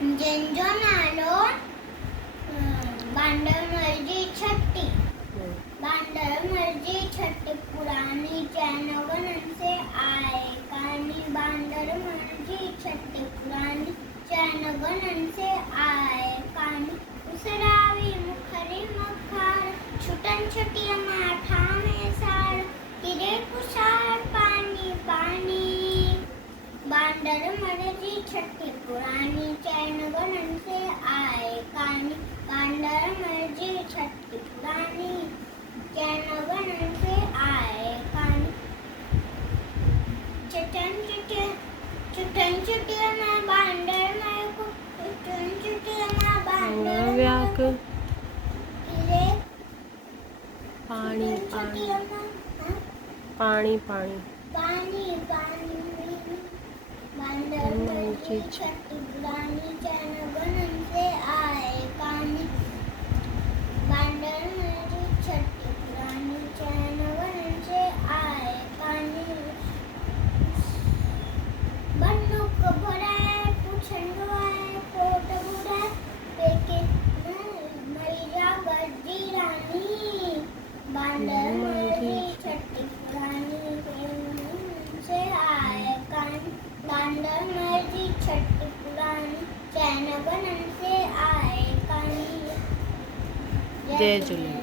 जंजो नालो बांदर मर्जी छठी बांदर मर्जी छठी पुरानी चैनगन से आए कहानी बांदर मर्जी छठी पुरानी चैनगन से आए कहानी उसरावी मुखरी मखार छुटन छटिया माठा में सार किरे कुशार पानी पानी बांदर मर्जी छठी पुरानी चैनगन से आए कहानी बांदर मर्जी छठी पुरानी चैनगन से आए कहानी चुटन चुटिया में बांदर मैं को चुटन चुटिया में बांदर व्याक किरे पाणी पाणी चुटिया में पाणी पाणी पानी पानी बांदर मर्जी छठी पुरानी चैनगन से आए कहानी बांदर मर्जी छठी पुरानी चैनगन से आए कहानी बंदूक भराए पुछंडो आए कोट बुराए पेके मैया गड्डी रानी बांदर मर्जी छठी पुरानी चैनगन से आए कहानी बांदर मर्जी छठी पुरानी चैनगन से आए कहानी जय झूलेलाल।